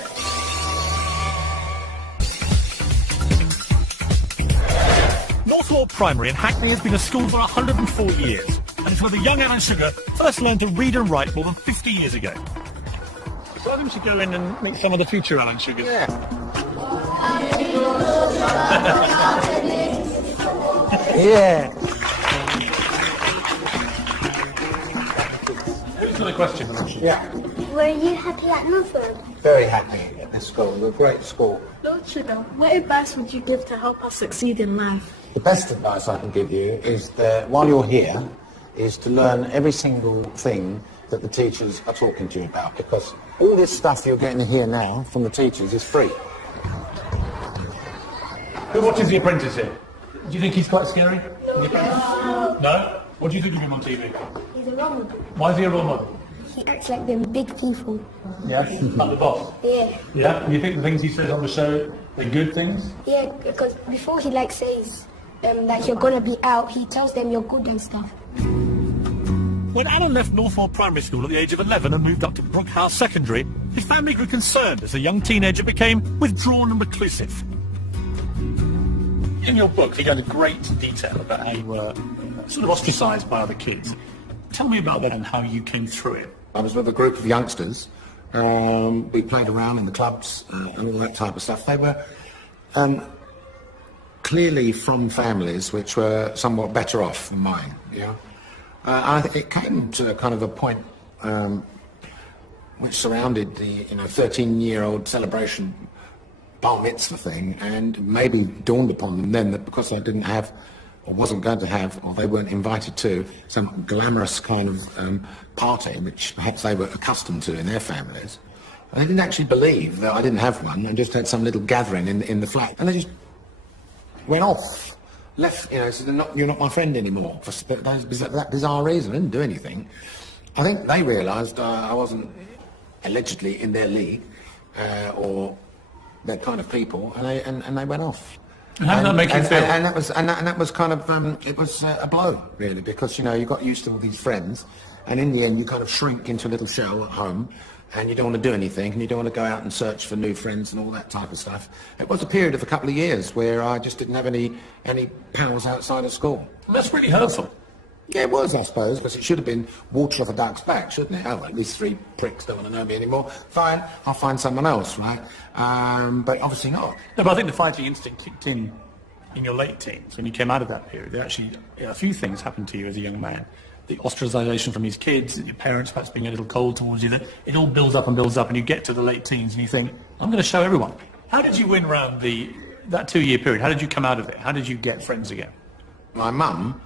Northwell Primary in Hackney has been a school for 104 years, and it's where the young Alan Sugar first learned to read and write more than 50 years ago. So I think we should go in and meet some of the future Alan Sugars. Yeah. Here's another question. Yeah. Were you happy at Northwood? Very happy at this school. We're a great school. Lord Sugar, what advice would you give to help us succeed in life? The best advice I can give you is that while you're here, is to learn every single thing that the teachers are talking to you about, because all this stuff you're getting here now from the teachers is free. Who watches The Apprentice here? Do you think he's quite scary? No? What do you think of him on TV? He's a role model. Why is he a role model? He acts like them big people. Yeah? Like the boss? Yeah. Yeah? You think the things he says on the show are good things? Yeah, because before he says that you're gonna be out, he tells them you're good and stuff. When Alan left Northwell Primary School at the age of 11 and moved up to Brookhouse Secondary, his family grew concerned as the young teenager became withdrawn and reclusive. In your book, you go into great detail about how you were sort of ostracised by other kids. Tell me about that and how you came through it. I was with a group of youngsters. We played around in the clubs and all that type of stuff. They were clearly from families which were somewhat better off than mine. Yeah. It came to kind of a point which surrounded the 13-year-old celebration bar mitzvah thing, and maybe dawned upon them then that because I didn't have, or wasn't going to have, or they weren't invited to, some glamorous kind of party which perhaps they were accustomed to in their families, they didn't actually believe that I didn't have one and just had some little gathering in the flat, and they just went off. Left, said, you're not my friend anymore, for that bizarre reason. I didn't do anything. I think they realised I wasn't allegedly in their league, or that kind of people, and they went off. And how did that make you feel? And that was kind of it was a blow, really, because you got used to all these friends, and in the end you kind of shrink into a little shell at home, and you don't want to do anything, and you don't want to go out and search for new friends and all that type of stuff. It was a period of a couple of years where I just didn't have any pals outside of school. And that's really hurtful. Yeah, it was, I suppose, because it should have been water off a duck's back, shouldn't it? Oh, well, these 3 pricks don't want to know me anymore. Fine, I'll find someone else, right? But obviously not. No, but I think the fighting instinct kicked in your late teens, when you came out of that period. There actually, a few things happened to you as a young man. The ostracisation from his kids, your parents perhaps being a little cold towards you, that it all builds up, and you get to the late teens and you think, I'm going to show everyone. How did you win round that 2-year period? How did you come out of it? How did you get friends again? My mum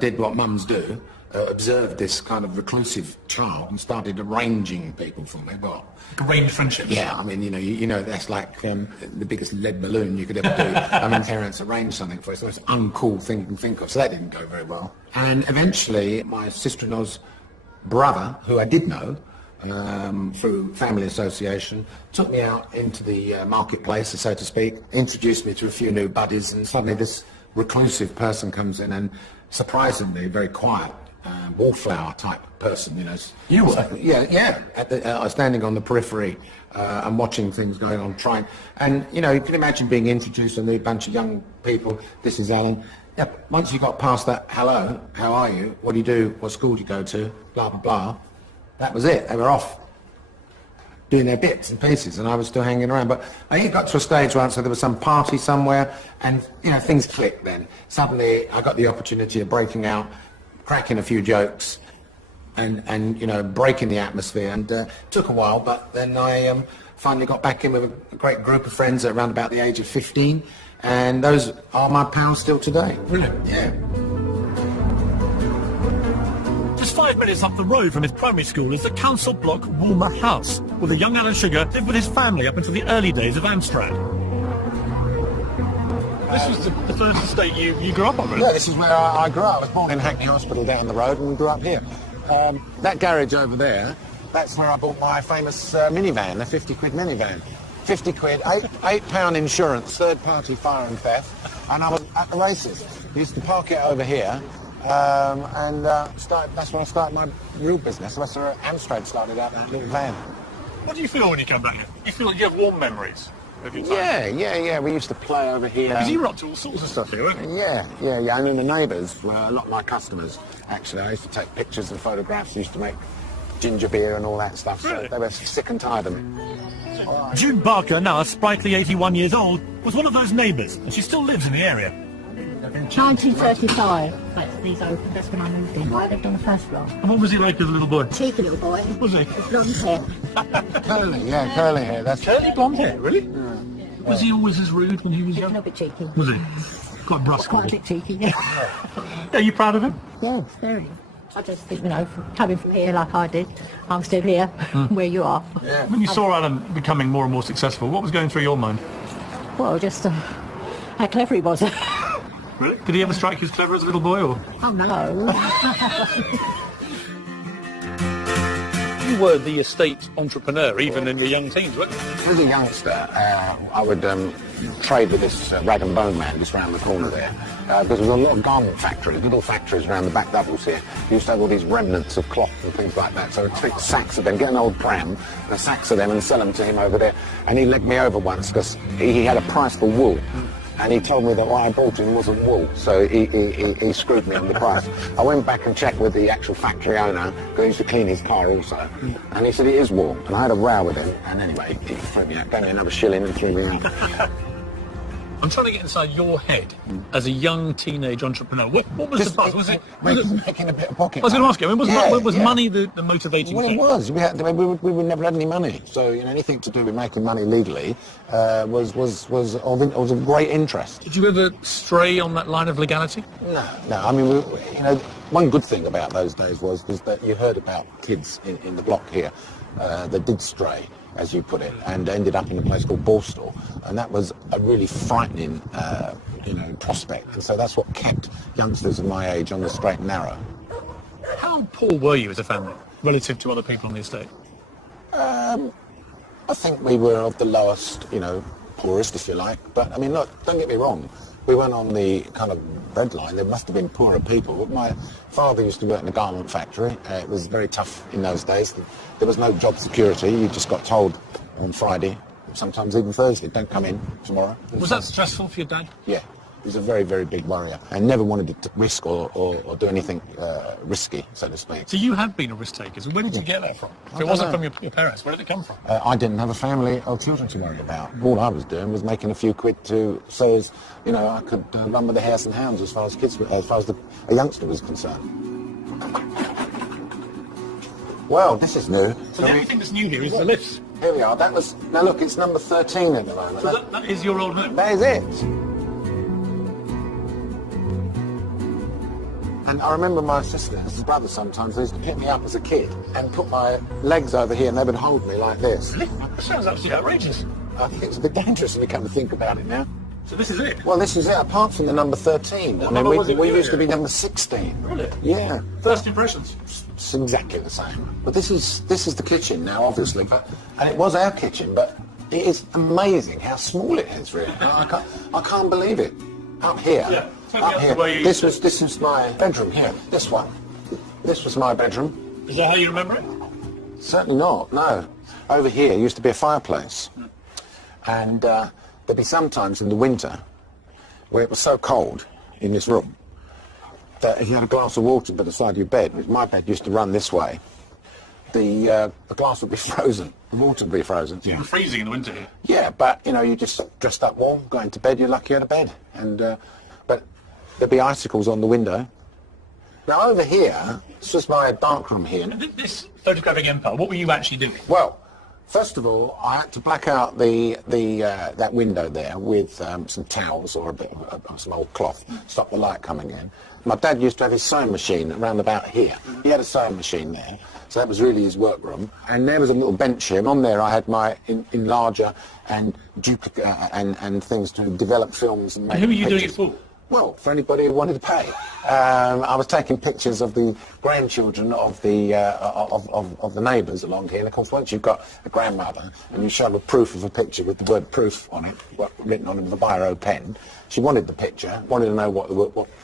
did what mums do, observed this kind of reclusive child and started arranging people for me. Well, arranged friendships? Yeah, I mean, that's like the biggest lead balloon you could ever do. I mean, parents arrange something for us. It's the most uncool thing to think of, so that didn't go very well. And eventually, my sister-in-law's brother, who I did know, through family association, took me out into the marketplace, so to speak, introduced me to a few new buddies, and suddenly this reclusive person comes in, and surprisingly very quiet, wallflower type person, You were? Yeah. I was standing on the periphery and watching things going on, trying, and you can imagine being introduced to a new bunch of young people. This is Alan. Yep. Once you got past that, hello, how are you? What do you do? What school do you go to? Blah blah blah. that was it. They were off doing their bits and pieces, and I was still hanging around. But I got to a stage once where there was some party somewhere, and things clicked then. Suddenly I got the opportunity of breaking out, cracking a few jokes, and breaking the atmosphere. And took a while, but then I finally got back in with a great group of friends at around about the age of 15, and those are my pals still today. Brilliant. Yeah. Just 5 minutes up the road from his primary school is the council block Woolmer House, where the young Alan Sugar lived with his family up until the early days of Amstrad. This was the first estate you grew up on, really? Yeah, this is where I grew up. I was born in Hackney Hospital down the road and grew up here. That garage over there, that's where I bought my famous minivan, the 50 quid minivan. 50 quid, £8 insurance, third-party fire and theft, and I was at the races. Used to park it over here. That's when I started my real business. That's where Amstrad started out that little van. What do you feel when you come back here? You feel like you have warm memories of your time? Yeah. We used to play over here. Because you were up to all sorts of stuff here, weren't you? Yeah. I mean, the neighbours were a lot of my customers, actually. I used to take pictures and photographs. I used to make ginger beer and all that stuff. Really? So they were sick and tired of me. June Barker, now a sprightly 81 years old, was one of those neighbours, and she still lives in the area. 1935, these opened, that's when I moved in. I lived on the first floor. And what was he like as a little boy? Cheeky little boy. Was he? With blonde hair. Curly hair. That's curly blonde hair, really? Yeah. Was he always as rude when he was young? A little bit cheeky. Was he? Quite brusque. Quite a bit cheeky, yeah. Are you proud of him? Yes, very. I just think, coming from here like I did, I'm still here, where you are. Yeah. When you saw Alan becoming more and more successful, what was going through your mind? Well, just how clever he was. Really? Did he ever strike you as clever as a little boy, or? Oh, no. You were the estate entrepreneur, even in your young teens, weren't you? As a youngster, I would trade with this rag and bone man just round the corner there. Because there was a lot of garment factories, little factories around the back doubles here. You used to have all these remnants of cloth and things like that. So I'd take sacks of them, get an old pram, and sacks of them, and sell them to him over there. And he legged me over once because he had a price for wool. And he told me that what I bought him wasn't wool, so he screwed me on the price. I went back and checked with the actual factory owner, because he used to clean his car also, and he said it is wool. And I had a row with him, and anyway, he threw me out, gave me another shilling and threw me out. I'm trying to get inside your head as a young teenage entrepreneur. What was the buzz? Was it making a bit of pocket? I was going to ask you. I mean, was money the motivating thing? Well, it was. We never had any money, so anything to do with making money legally was of great interest. Did you ever stray on that line of legality? No. I mean, one good thing about those days was that you heard about kids in the block here that did stray, as you put it, and ended up in a place called Borstal, and that was a really frightening, prospect. And so that's what kept youngsters of my age on the straight and narrow. How poor were you as a family, relative to other people on the estate? I think we were of the lowest, poorest, if you like. But I mean, look, don't get me wrong. We weren't on the kind of breadline. There must have been poorer people. My father used to work in a garment factory. It was very tough in those days. There was no job security. You just got told on Friday, sometimes even Thursday, don't come in tomorrow. Was that stressful for your dad? Yeah. He was a very, very big worrier and never wanted to risk or do anything risky, so to speak. So you have been a risk taker. So where did you get that from? If it wasn't from your parents, where did it come from? I didn't have a family or children to worry about. All I was doing was making a few quid so as, I could run with the House and Hounds as far as a youngster was concerned. Well, this is new. So the only thing that's new here is the lifts. Here we are. Now look, it's number 13 at the moment. So that is your old room? That is it. And I remember my sister, his brother sometimes, they used to pick me up as a kid and put my legs over here and they would hold me like this. Really? That sounds absolutely outrageous. I think it's a bit dangerous when you come to think about it now. So this is it? Well, this is it, apart from the number 13. I mean, we used to be number 16. Really? Yeah. First impressions? It's exactly the same. But this is the kitchen now, obviously. And it was our kitchen, but it is amazing how small it is, really. I can't believe it. Up here. Yeah. Up here. This was my bedroom here. This one. This was my bedroom. Is that how you remember it? Certainly not, no. Over here used to be a fireplace. And there'd be sometimes in the winter where it was so cold in this room that if you had a glass of water by the side of your bed, my bed used to run this way, the glass would be frozen, the water would be frozen. You're freezing in the winter here. Yeah, but you know, you just dressed up warm, going to bed. You're lucky you had a bed, and but there'd be icicles on the window. Now over here, this was my darkroom here. This photographic empire, what were you actually doing? Well, first of all, I had to black out that window there with some towels or a bit of some old cloth, stop the light coming in. My dad used to have his sewing machine around about here. He had a sewing machine there, so that was really his workroom. And there was a little bench here, and on there I had my enlarger and duplicate and things to develop films and make. And who were you pictures. doing it for? Well, for anybody who wanted to pay. I was taking pictures of the grandchildren of the neighbours along here. And of course, once you've got a grandmother and you show a proof of a picture with the word "proof" on it, written on it with a biro pen, she wanted the picture, wanted to know what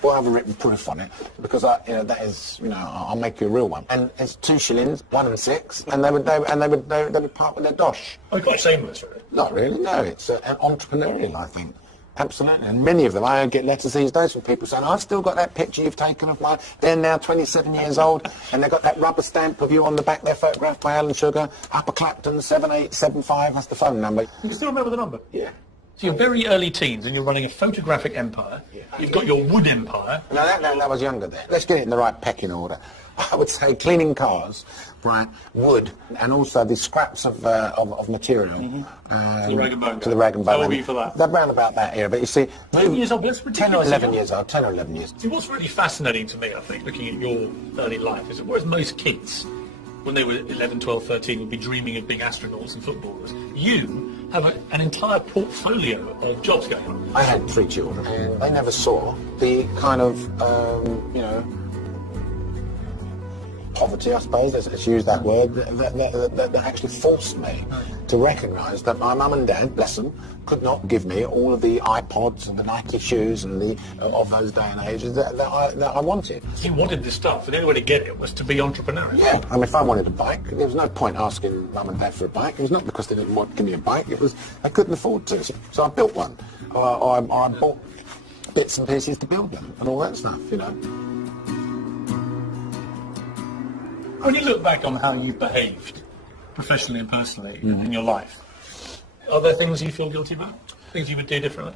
other written proof on it, because that is, I'll make you a real one. And it's 2 shillings, 1 and 6, and they would part with their dosh. Oh, quite shameless, really. Not really, no. It's entrepreneurial, I think. Absolutely, and many of them, I get letters these days from people saying, I've still got that picture you've taken of mine, they're now 27 years old, and they've got that rubber stamp of you on the back, they're photographed by Alan Sugar, Upper Clapton, 7875, that's the phone number. You can still remember the number? Yeah. So you're very early teens, and you're running a photographic empire. Yeah. You've got your wood empire. No, that was younger then. Let's get it in the right pecking order. I would say cleaning cars, right, wood, and also the scraps of material. To the rag and bone. To the rag and bone. How old were you for that? That round about that era, but you see... 10 years old, that's ridiculous. 10 or 11 years old, 10 or 11 years. See, what's really fascinating to me, I think, looking at your early life, is that whereas most kids, when they were 11, 12, 13, would be dreaming of being astronauts and footballers, you have an entire portfolio of jobs going on. I had 3 children, and they never saw the kind of, poverty, I suppose, let's use that word, that actually forced me to recognise that my mum and dad, bless them, could not give me all of the iPods and the Nike shoes and of those day and ages that I wanted. You wanted this stuff, and the only way to get it was to be entrepreneurial. Yeah, I mean, if I wanted a bike, there was no point asking mum and dad for a bike. It was not because they didn't want to give me a bike, it was they couldn't afford to, so I built one. Or I bought bits and pieces to build them and all that stuff, When you look back on how you've behaved, professionally and personally, in your life, are there things you feel guilty about? Things you would do differently?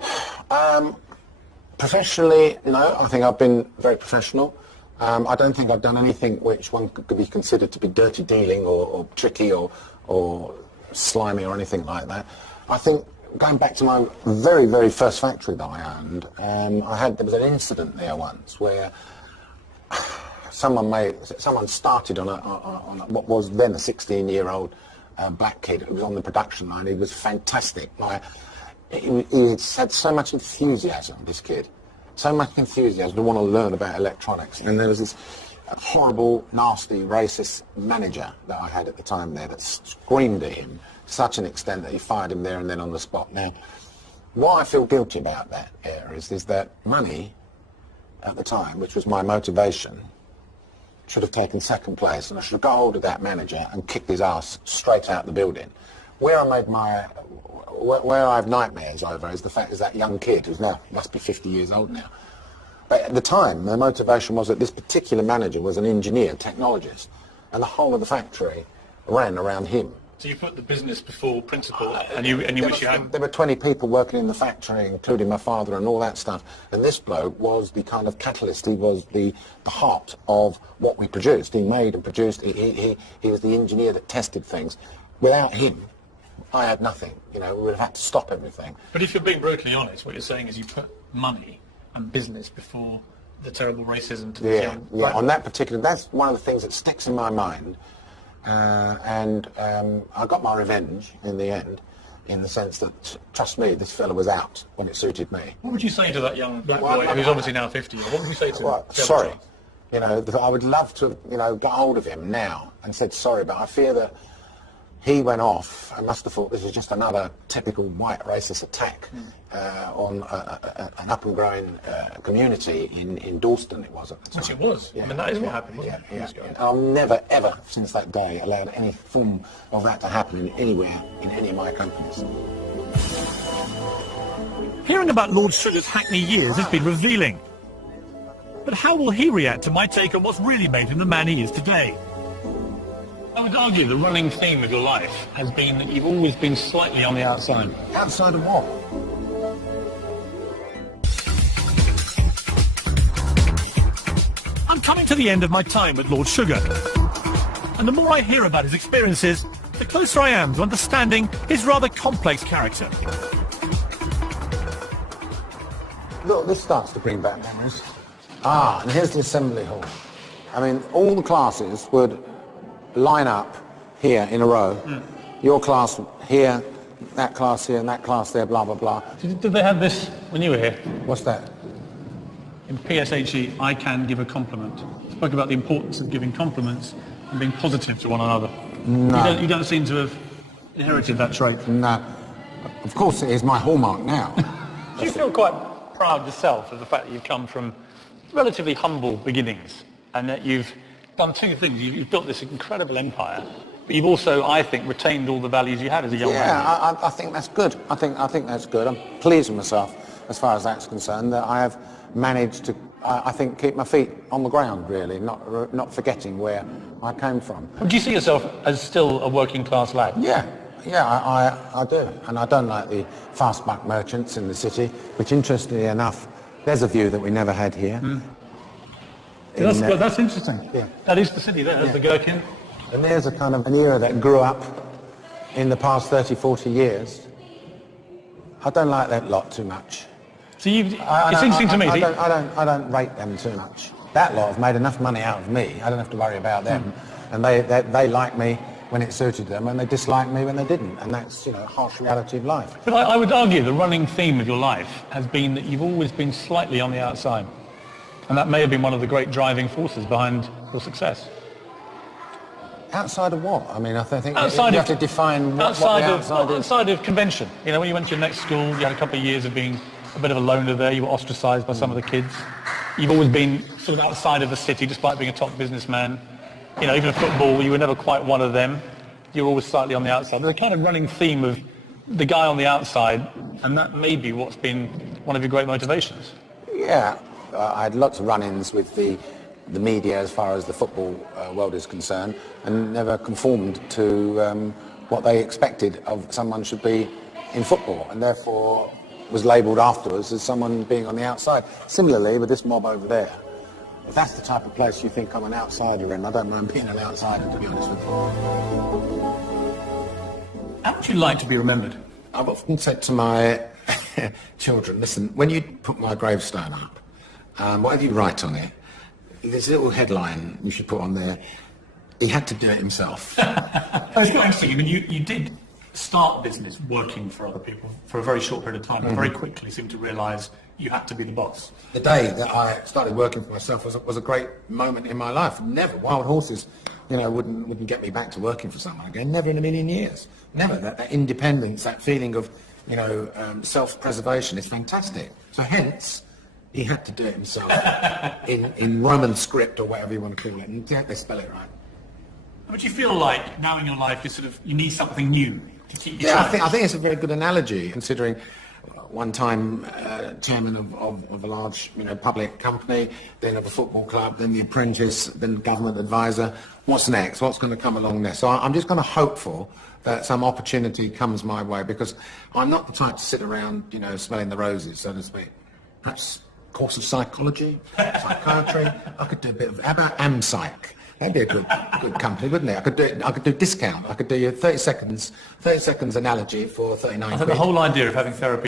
Professionally, no. I think I've been very professional. I don't think I've done anything which one could be considered to be dirty dealing or tricky or slimy or anything like that. I think going back to my very, very first factory that I owned, there was an incident there once where someone started on what was then a 16-year-old black kid who was on the production line. He was fantastic. He had so much enthusiasm, this kid. So much enthusiasm to want to learn about electronics. And there was this horrible, nasty, racist manager that I had at the time there that screamed at him to such an extent that he fired him there and then on the spot. Now, what I feel guilty about that era is that money at the time, which was my motivation, should have taken second place, and I should have got hold of that manager and kicked his ass straight out the building. Where I have nightmares over is the fact is that young kid who's now must be 50 years old now. But at the time, the motivation was that this particular manager was an engineer, technologist, and the whole of the factory ran around him. So you put the business before principle, and you wish you had... There were 20 people working in the factory, including my father and all that stuff, and this bloke was the kind of catalyst. He was the heart of what we produced. He made and produced. He was the engineer that tested things. Without him, I had nothing. We would have had to stop everything. But if you're being brutally honest, what you're saying is you put money and business before the terrible racism to the young... Yeah, on that particular... That's one of the things that sticks in my mind. I got my revenge in the end, in the sense that, trust me, this fella was out when it suited me. What would you say to that young black boy who's obviously now 50? What would you say to him? Sorry. I would love to, get hold of him now and said sorry, but I fear that he went off and must have thought this was just another typical white racist attack on an up-and-growing community in Dalston, it was at the time. Which it was. Yeah. I mean, that is what happened, wasn't it? Yeah. I've never, ever, since that day, allowed any form of that to happen anywhere in any of my companies. Hearing about Lord Sugar's Hackney years has been revealing. But how will he react to my take on what's really made him the man he is today? I would argue the running theme of your life has been that you've always been slightly on the outside. Outside of what? I'm coming to the end of my time with Lord Sugar. And the more I hear about his experiences, the closer I am to understanding his rather complex character. Look, this starts to bring back memories. Ah, and here's the assembly hall. I mean, all the classes would line up here in a row. Your class here, that class here, and that class there, blah, blah, blah. Did they have this when you were here? What's that? In PSHE, I can give a compliment. Spoke about the importance of giving compliments and being positive to one another. No. You don't seem to have inherited that trait. No. Of course, it is my hallmark now. Do you feel quite proud yourself of the fact that you've come from relatively humble beginnings and that you've done two things? You've built this incredible empire, but you've also, I think, retained all the values you had as a young man. Yeah, I think that's good. I think that's good. I'm pleased with myself as far as that's concerned, that I have managed to, I think, keep my feet on the ground, really, not forgetting where I came from. Would you see yourself as still a working class lad? Yeah, I do. And I don't like the fast buck merchants in the city, which, interestingly enough, there's a view that we never had here. That's interesting. Yeah. That is the city there, there's the Gherkin. And there's a kind of an era that grew up in the past 30, 40 years. I don't like that lot too much. So it's interesting to me. I don't rate them too much. That lot have made enough money out of me. I don't have to worry about them. And they like me when it suited them, and they disliked me when they didn't. And that's, a harsh reality of life. But I would argue the running theme of your life has been that you've always been slightly on the outside. And that may have been one of the great driving forces behind your success. Outside of what? I mean, I think you have to define what the outside is. Outside of convention. When you went to your next school, you had a couple of years of being a bit of a loner there. You were ostracised by some of the kids. You've always been sort of outside of the city, despite being a top businessman. Even in football, you were never quite one of them. You were always slightly on the outside. There's a kind of running theme of the guy on the outside, and that may be what's been one of your great motivations. Yeah, I had lots of run-ins with the media as far as the football world is concerned, and never conformed to what they expected of someone should be in football, and therefore was labelled afterwards as someone being on the outside. Similarly, with this mob over there, if that's the type of place you think I'm an outsider in, I don't mind being an outsider, to be honest with you. How would you like to be remembered? I've often said to my children, listen, when you put my gravestone up, whatever you write on it, there's a little headline you should put on there, he had to do it himself. It's quite interesting. I mean, you did start business working for other people for a very short period of time, and very quickly seemed to realise you had to be the boss. The day that I started working for myself was a great moment in my life. Never. Wild horses, wouldn't get me back to working for someone again. Never in a million years. Never. That independence, that feeling of, self-preservation is fantastic. So hence, he had to do it himself in Roman script or whatever you want to call it. And they spell it right. But you feel like now in your life you need something new to keep you. Yeah, I think it's a very good analogy, considering one time chairman of a large public company, then of a football club, then the apprentice, then government advisor. What's next? What's going to come along next? So I'm just kind of hopeful that some opportunity comes my way, because I'm not the type to sit around smelling the roses, so to speak. Perhaps a course of psychology, psychiatry. I could do a bit of, how about AmPsych? That'd be a good company, wouldn't it? I could do discount. I could do your 30 seconds analogy for 39 I think the whole idea of having therapy